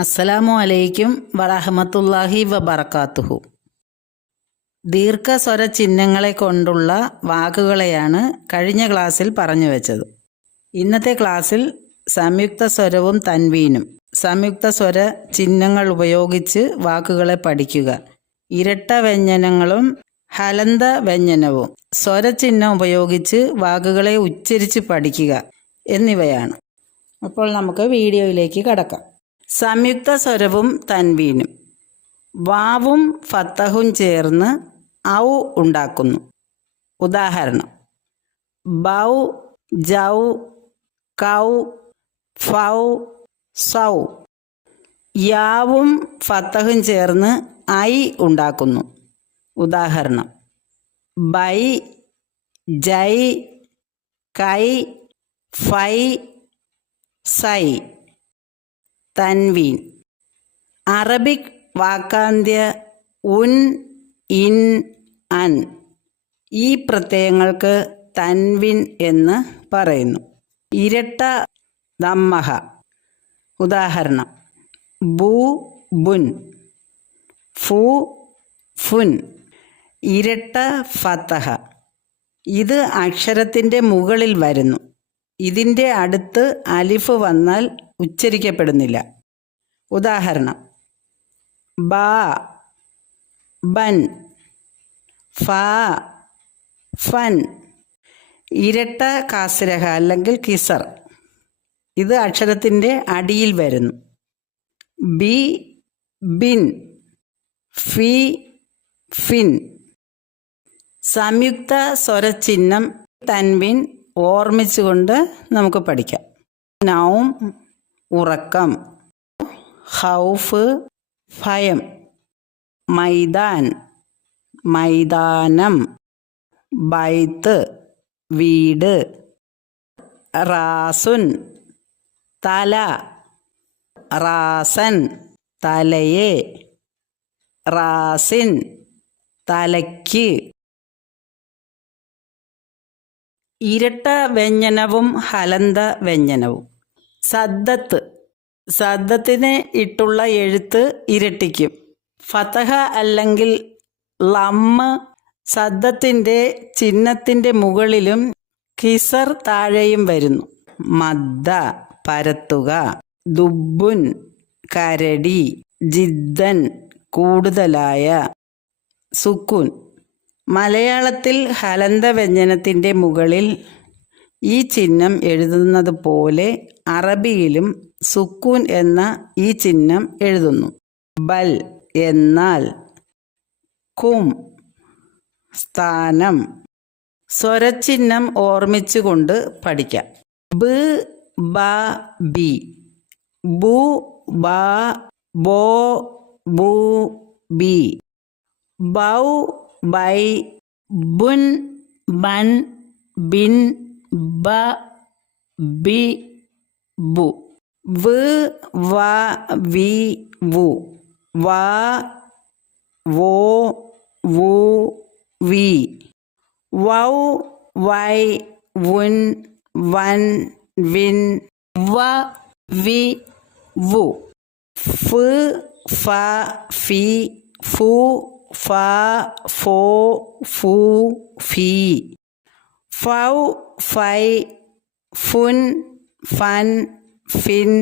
അസ്സലാമു അലൈക്കും വറഹമത്തുല്ലാഹി വബർക്കാത്തുഹു ദീർഘസ്വര ചിഹ്നങ്ങളെ കൊണ്ടുള്ള വാക്കുകളെയാണ് കഴിഞ്ഞ ക്ലാസ്സിൽ പറഞ്ഞു വെച്ചത്. ഇന്നത്തെ ക്ലാസ്സിൽ സംയുക്ത സ്വരവും തൻവീനും സംയുക്ത സ്വര ചിഹ്നങ്ങൾ ഉപയോഗിച്ച് വാക്കുകളെ പഠിക്കുക. ഇരട്ട വ്യഞ്ജനങ്ങളും ഹലന്ത വ്യഞ്ജനവും സ്വരചിഹ്നം ഉപയോഗിച്ച് വാക്കുകളെ ഉച്ചരിച്ച് പഠിക്കുക എന്നിവയാണ്. അപ്പോൾ നമുക്ക് വീഡിയോയിലേക്ക് കടക്കാം. സംയുക്ത സ്വരവും തൻവീനും. വാവും ഫത്തഹും ചേർന്ന് ഔ ഉണ്ടാക്കുന്നു. ഉദാഹരണം. ബൗ ജൗ കൗ ഫൗ സൗ. യാവും ഫത്തഹും ചേർന്ന് ഐ ഉണ്ടാക്കുന്നു. ഉദാഹരണം. ബൈ ജൈ കൈ ഫൈ സൈ. തൻവീൻ അറബിക് വാക്കാന്ത്യ ഉൻ ഇൻ അൻ. ഈ പ്രത്യയങ്ങൾക്ക് തൻവിൻ എന്ന് പറയുന്നു. ഇരട്ട ദമ്മഹ. ഉദാഹരണം. ബു ബുൻ. ഫു ഫുൻ. ഇരട്ട ഫത്തഹ ഇത് അക്ഷരത്തിന്റെ മുകളിൽ വരുന്നു. ഇതിന്റെ അടുത്ത് അലിഫ് വന്നാൽ ഉച്ചരിക്കപ്പെടുന്നില്ല. ഉദാഹരണം. ബാ ബൻ ഫാ ഫൻ. ഇരട്ട കാസരഹ അല്ലെങ്കിൽ കിസർ. ഇത് അക്ഷരത്തിന്റെ അടിയിൽ വരുന്നു. ബി ബിൻ ഫി ഫിൻ. സംയുക്ത സ്വരചിഹ്നം തൻവിൻ ഓർമ്മിച്ചുകൊണ്ട് നമുക്ക് പഠിക്കാം. നൗം ഉറക്കം ഹൗഫ് ഭയം മൈദാൻ മൈതാനം ബൈത്ത് വീട് റാസുൻ തല റാസൻ തലയെ റാസിൻ തലയ്ക്ക്. ഇരട്ട വ്യഞ്ജനവും ഹലന്ത വ്യഞ്ജനവും. സദ്ദത്ത്. സദ്ദത്തിന് ഇട്ടുള്ള എഴുത്ത് ഇരട്ടിക്കും. ഫതഹ അല്ലെങ്കിൽ ലമ്മ് സദ്ദത്തിന്റെ ചിഹ്നത്തിന്റെ മുകളിലും കിസർ താഴെയും വരുന്നു. മദ്ദ പരത്തുക. ദുബുൻ കരടി. ജിദ്ദൻ കൂടുതലായ. സുക്കുൻ. മലയാളത്തിൽ ഹലന്ത വ്യഞ്ജനത്തിന്റെ മുകളിൽ ഈ ചിഹ്നം എഴുതുന്നത് പോലെ അറബിയിലും സുക്കൂൻ എന്ന ഈ ചിഹ്നം എഴുതുന്നു. ബൽ എന്നാൽ കും സ്ഥാനം. സ്വരചിഹ്നം ഓർമ്മിച്ചുകൊണ്ട് പഠിക്കാം. ബ് ബ ബി. ബു ബ ബോ ബു ബി. ബൗ ബൈ ബുൻ ബൻ ബിൻ ബ ബി. bu v va vi vu va vô vu vi vau vai vun van vin va vi vu f fa phi phu fa phô phu phi phau phai fun വിൻ വ വി വു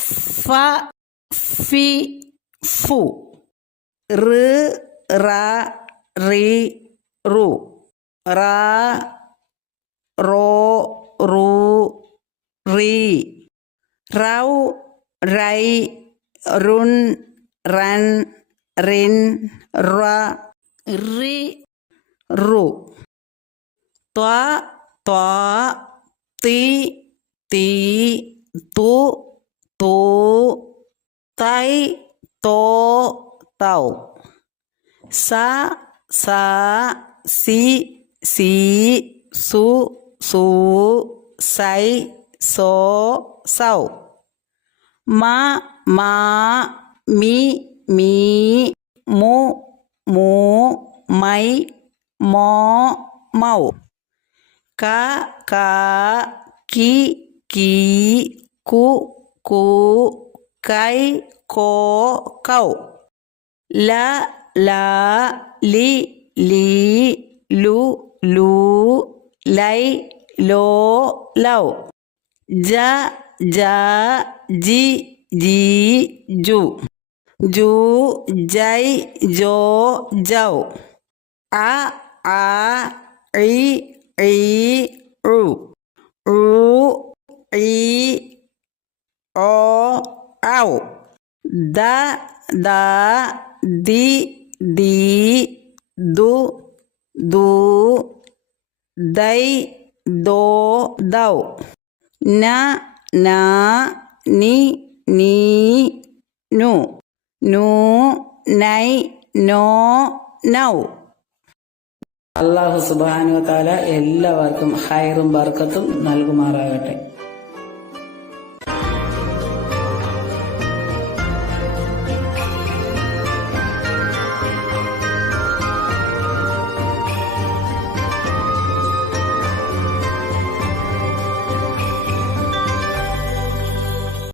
ഫ് ഫ ഫി ഫു ഫ ഫോ ഫു ഫി ഫൗ ഫൈ ഫുൻ ഫൻ ഫിൻ ഫ ഫി ഫു റ് റ റി റു റ റോ റു റീ റൗ റൈ റുൻ റൻ റിൻ റ റി റു ത്വ ത്വ തി തീ തു തൂ തൈ തോ തൗ സ സ സി സി സു സു സൈ സോ സൗ മ മാ മി മീ മു മൂ മൈ മോ മൗ ക ക കി കീ കു കൂ കൈ കോ കൗ ല ല ലി ലീ ലു ലൂ ലൈ ലോ ലൗ ജ ജ ജി ജി ജു ജു ജൈ ജോ ജൗ അ ആ ഇ ഈ ഉ o ഓ ഔ ദ ദ ദി ദി ദു ദു ദൈ ദോ ദൗ ന ന നി നീ നു നു നൈ നോ നൗ അള്ളാഹു സുബാനു താല എല്ലാവർക്കും ഹൈറും ബർക്കത്തും നൽകുമാറാകട്ടെ.